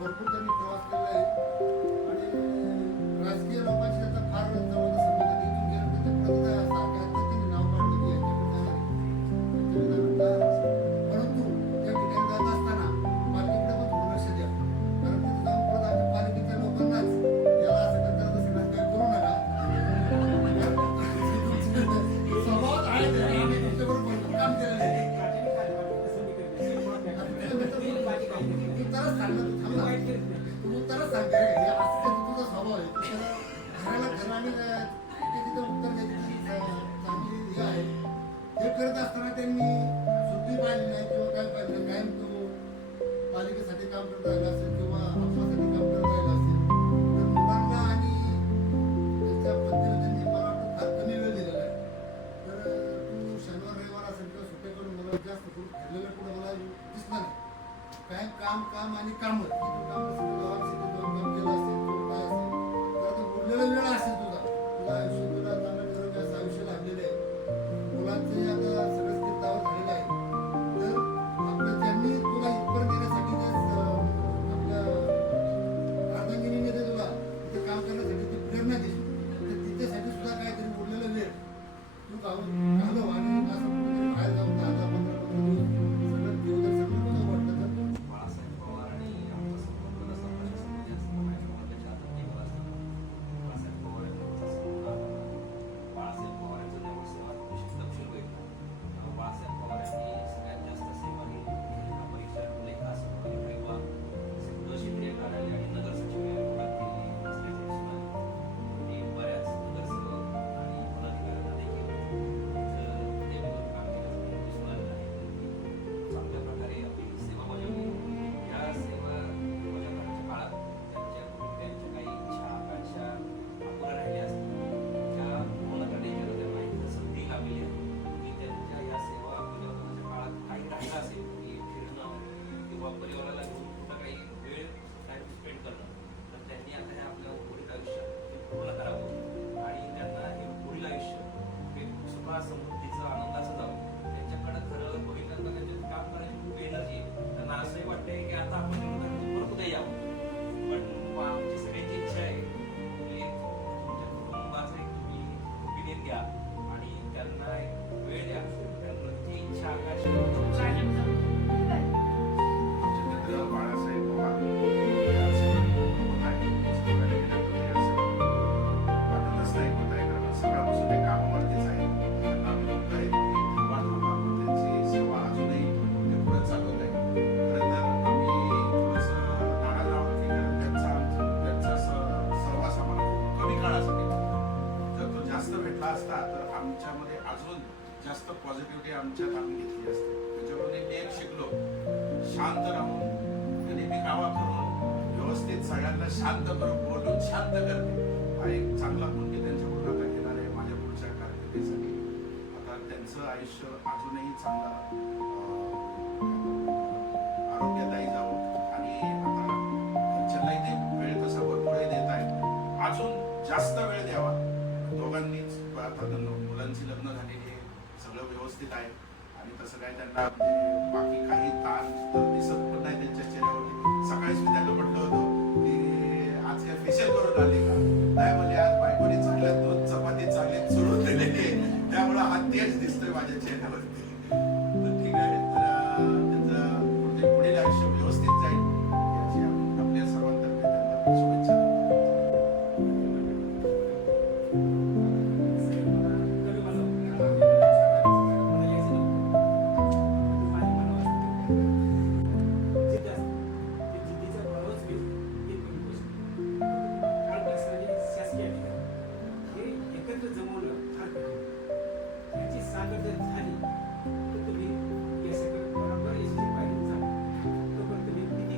भरपूर त्यांनी प्रवास केलेला आहे आणि राजकीय लोकांशी त्याचा फार जवळचा संबंध आहे. इथून गेल्यानंतर ते परत सारख्या त्यांनी नाव काढलं की याच्याकडे जाणार आहे. परंतु त्या ठिकाणी जात असताना पालिकेकडे पण थोडं लक्ष द्या, कारण तिथे जाऊन परत आम्ही पालिकेच्या लोकांनाच याला असं करता तसं काय करू नका. स्वभावात आहे ते, आम्ही तुमच्याबरोबर भरपूर काम केलेलं आहे. तरच सांगत थांबला तू तरच सांगते हे असं तुझा स्वभाव आहे. घराला घर आणि तिथे उत्तर द्यायची चांगली हे आहे. हे करत असताना त्यांनी सुट्टी पाहिली नाही किंवा काय पाहिजे नाही, कायम तो पालिकेसाठी काम करत राहिला असेल किंवा आपल्यासाठी काम करत राहिला असेल तर मुलांना आणि त्यांच्या पत्नीला त्यांनी मला वाटतं फार कमी वेळ दिलेला आहे. तर तू शनिवार रविवार असेल किंवा सुट्ट्याकडून मला जास्त करून फिरलेलं पुढे मला दिसलं नाही. काय काम काम आणि कामच काम गावात काम केलं असेल किंवा काय असेल तर आता उरलेला वेळ असेल तुझा आयुष्य तुला चांगलं निरोगी आयुष्य लागलेलं आहे. मुलांचे आता सगळं स्थिरतावर झालेलं आहे. तर आपल्या त्यांनी तुला इथपर्यंत येण्यासाठी आपल्या अर्धांगिनीने तुला तिथे काम करण्यासाठी ती प्रेरणा दिली. तर तिच्यासाठी सुद्धा काहीतरी उरलेला वेळ तू घालव आणि असं कुठेतरी बाहेर जाऊन 10-15 दिवस सगळं दिवस सगळं वाटतं. समृद्धीचं आनंदाचं जावं त्यांच्याकडे खरं बघितलं त्यांच्यात काम करायची खूप एनर्जी आहे. त्यांना असंही वाटतंय की आता आपण परत काही यावं, पण आमची सगळ्यांची इच्छा आहे की तुमच्या कुटुंबाचं एक तुम्ही ओपिनियन घ्या आणि त्यांना एक वेळ द्या. त्यांना ती इच्छा आकाश बाळासाहेब पवार वाटतच नाही होत आहे, कारण सकाळपासून ते कामावरतीच आहे. त्यांना विनंती आहे की थांबा थांबा, त्यांची सेवा अजूनही ते पुढे चालवत आहे. खरं तर आम्ही थोडंसं नाराज आहोत की त्यांचा सहवास आम्हाला खूप कमी काळासाठी, जर तो जास्त भेटला असता तर आमच्यामध्ये अजून जास्त पॉझिटिव्हिटी आमच्यात आम्ही घेतली असते. त्याच्यामध्ये मी एक शिकलो, शांत राहून नेहमी कामा करून व्यवस्थित सगळ्यांना शांत करून बोलून शांत करते हा एक चांगला गुण मी त्यांच्याकडून आता घेणार आहे माझ्या पुढच्या कारकिर्दीसाठी. आता त्यांचं आयुष्य अजूनही चांगलं आरोग्यदायी जावं आणि आता घरच्यांनाही ते वेळ तसा भरपूर देत आहे, अजून जास्त वेळ द्यावा. दोघांनीच आता मुलांची लग्न झालेली आहे, सगळं व्यवस्थित आहे आणि तसं काय त्यांना बाकी काही ताण तर दिसत पण नाही त्यांच्या चेहऱ्यावरती. सकाळीच मी त्यांना म्हटलं होतं की आज काय फेशियल करून आले का? नाही म्हणजे आज बायकोनी चांगल्या दूध चपाती चांगली चुरून दिलेली आहे, त्यामुळे हा तेच दिसतोय माझ्या चेहऱ्यावरती. तर ठीक आहे, तर त्यांचं पुढील आयुष्य व्यवस्थित जाईल याची आपल्या सर्वांतर्फे त्यांना शुभेच्छा. झाली तर तुम्ही या सगळं बरोबर यशस्वी पाहिजे. तोपर्यंत तुम्ही किती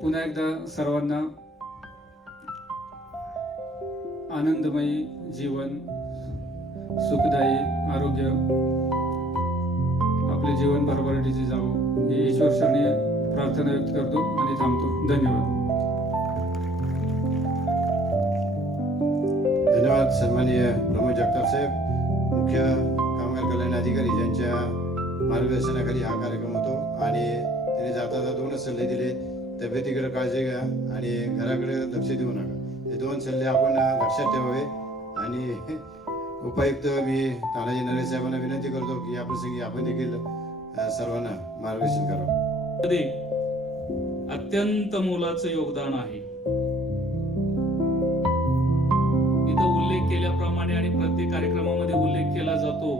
पुन्हा एकदा सर्वांना आनंदमयी जीवन, सुखदायी आरोग्य, आपले जीवन भरभराटीचे जावो ही ईश्वर चरणी प्रार्थना व्यक्त करतो आणि थांबतो. धन्यवाद. धन्यवाद सन्माननीय प्रमोद जगताप साहेब, मुख्य कामगार कल्याण अधिकारी, ज्यांच्या मार्गदर्शनाखाली हा कार्यक्रम होतो. आणि त्यांनी जाता जाता 2 सल्ले दिले. तब्येतीकडे काळजी घ्या आणि घराकडे लक्ष देऊ नका. हे 2 सल्ले आपण लक्षात ठेवावे. आणि उपायुक्त मी तानाजी नरे साहेबांना विनंती करतो की या प्रसंगी आपण देखील सर्वांना मार्गदर्शन करावं. मध्ये अत्यंत मोलाचं योगदान आहे. इथं उल्लेख केल्याप्रमाणे आणि प्रत्येक कार्यक्रमामध्ये उल्लेख केला जातो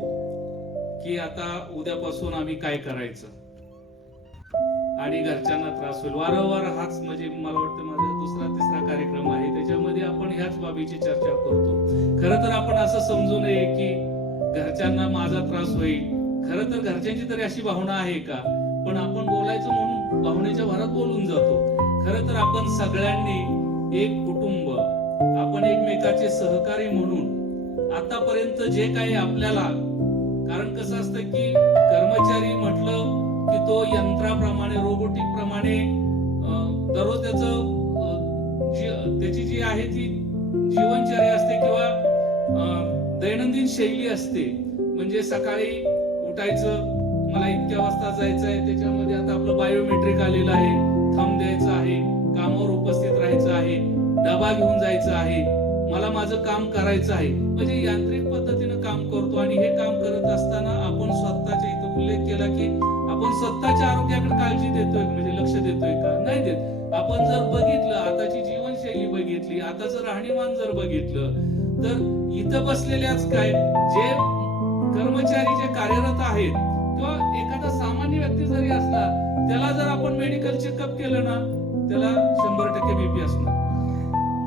की आता उद्यापासून आम्ही काय करायचं आणि घरच्यांना त्रास होईल. वारंवार हाच म्हणजे मला वाटतं माझा 2रा-3रा कार्यक्रम आहे, त्याच्यामध्ये आपण ह्याच बाबीची चर्चा करतो. खरं तर आपण असं समजू नये की घरच्यांना माझा त्रास होईल. खरं तर घरच्यांची तरी अशी भावना आहे का? पण आपण बोलायचं म्हणून भावनेच्या भरात बोलून जातो. खरं तर आपण सगळ्यांनी एक कुटुंब, आपण एकमेकाचे सहकारी म्हणून आतापर्यंत जे काही आपल्याला, कारण कसं असतं की कर्मचारी म्हटलं की तो यंत्राप्रमाणे, रोबोटिक प्रमाणे दररोज त्याची जी आहे ती जीवनचर्या असते किंवा दैनंदिन शैली असते. म्हणजे सकाळी उठायचं, मला इतक्या वाजता जायचं आहे, त्याच्यामध्ये आता आपलं बायोमेट्रिक आलेलं आहे, थंब द्यायचं आहे, कामावर उपस्थित राहायचं आहे, डबा घेऊन जायचं आहे, मला माझं काम करायचं आहे. म्हणजे यांत्रिक पद्धतीनं काम करतो. आणि हे काम करत असताना आपण स्वतःच्या इथं उल्लेख केला की आपण स्वतःच्या आरोग्याकडे काळजी देतोय, म्हणजे लक्ष देतोय का? नाही देत. आपण जर बघितलं, आताची जीवनशैली बघितली, आताचं राहणीमान जर बघितलं, तर इथं बसलेल्याच काय जे कर्मचारी जे कार्यरत आहेत किंवा एखादा सामान्य व्यक्ती जरी असला, त्याला जर आपण मेडिकल चेकअप केलं ना, त्याला 100% बीपी असणार,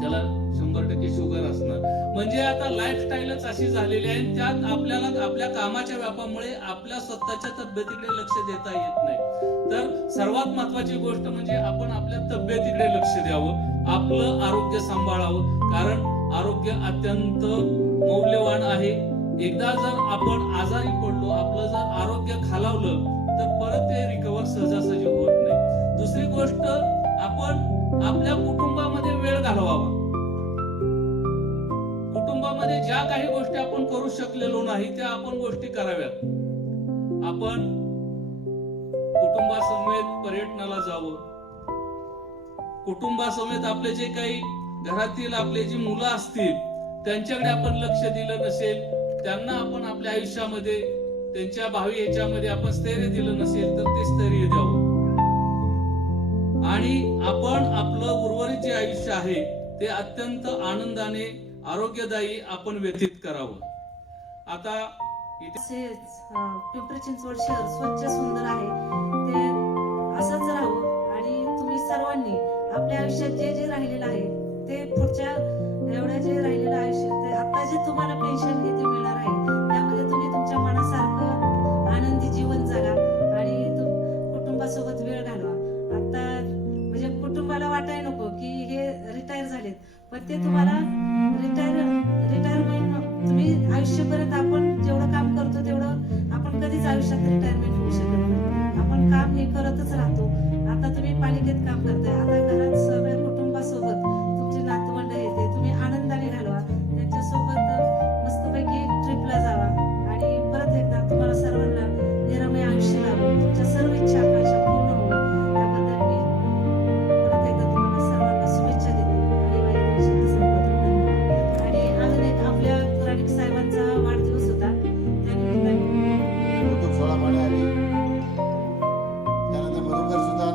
त्याला 100% शुगर असणार. म्हणजे आता लाईफस्टाईलच अशी झालेली आहे. त्यात आपल्याला आपल्या कामाच्या व्यापामुळे आपल्या स्वतःच्या तब्येतीकडे लक्ष देता येत नाही. तर सर्वात महत्वाची गोष्ट म्हणजे आपण आपल्या तब्येतीकडे लक्ष द्यावं, आपलं आरोग्य सांभाळावं. कारण आरोग्य अत्यंत मौल्यवान आहे. एकदा जर आपण आजारी पडलो, आपलं जर आरोग्य खालावलं, तर परत ते रिकवर सहजासहजी होत नाही. दुसरी गोष्ट, आपण आपल्या कुटुंबामध्ये वेळ घालवावा. कुटुंबामध्ये ज्या काही गोष्टी आपण करू शकलेलो नाही त्या आपण गोष्टी कराव्यात. आपण कुटुंबासमेत पर्यटनाला जावं. कुटुंबासमेत आपले जे काही घरातील आपले जी मुलं असतील त्यांच्याकडे आपण लक्ष दिलं नसेल, त्यांना आपण आपल्या आयुष्यामध्ये, त्यांच्या भावी याच्यामध्ये आपण स्थैर्य दिलं नसेल, तर ते स्थैर्य द्यावं. आणि आपण आपलं उर्वरित जे आयुष्य आहे ते अत्यंत आनंदाने, आरोग्यदायी आपण व्यतीत करावं. आता इथे पिंपरी चिंचवड शहर स्वच्छ सुंदर आहे, ते असंच राहावं. आणि तुम्ही सर्वांनी आपल्या आयुष्यात जे जे राहिलेलं आहे ते पुढच्या एवढ्या जे राहिलेलं आयुष्य, ते आता जे तुम्हाला पेन्शन हे ते मिळणार आहे, त्यामध्ये तुम्ही तुमच्या मनासारखं आनंदी जीवन जगा आणि कुटुंबासोबत वेळ घालवा. आता म्हणजे कुटुंबाला वाटाय नको की हे रिटायर झालेत, पण ते तुम्हाला रिटायरमेंट तुम्ही आयुष्यपर्यंत आपण जेवढं काम करतो तेवढं आपण कधीच आयुष्यात रिटायरमेंट होऊ शकत नाही. आपण काम हे करतच राहतो. आता तुम्ही पालिकेत काम करताय, आता घरात सगळ्या कुटुंबासोबत तुमचे नातवंड येते, तुम्ही आनंदाने घालवा, त्यांच्यासोबत मस्तपैकी ट्रिपला जावा आणि परत एकदा तुम्हाला सर्वांना निरामय आयुष्य लाभो, तुमच्या सर्व इच्छा आकांक्षा पूर्ण हो, याबद्दल मी परत एकदा तुम्हाला सर्वांना शुभेच्छा देते. आणि धन्यवाद. आणि अजून एक आपल्या पुराणिक साहेबांचा वाढदिवस होता, त्यानिमित्ताने कौतुक सोळा मांडणारे, त्यानंतर मधुकर सुतार,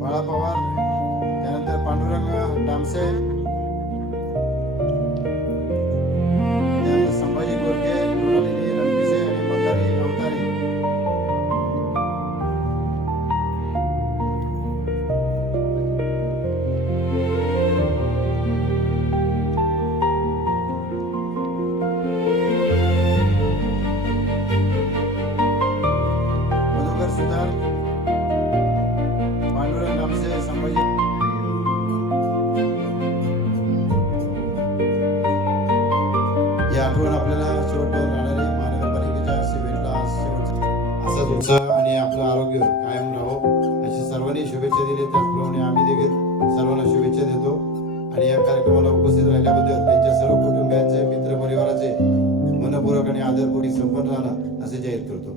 बाळा पवार, त्यानंतर पांडुरंग डामसे, त्यानंतर संभाजी गोरखे, मृणालिनी रणपिसे आणि मल्हारी अवतारे. तुमचं आणि आपलं आरोग्य कायम राहो अशी सर्वांनी शुभेच्छा दिली. त्याचप्रमाणे आम्ही देखील सर्वांना शुभेच्छा देतो आणि या कार्यक्रमाला उपस्थित राहिल्याबद्दल त्यांच्या सर्व कुटुंबियांचे, मित्र परिवाराचे मनपूर्वक आणि आदरपूर्वक संपन्न राहणार असे जाहीर करतो.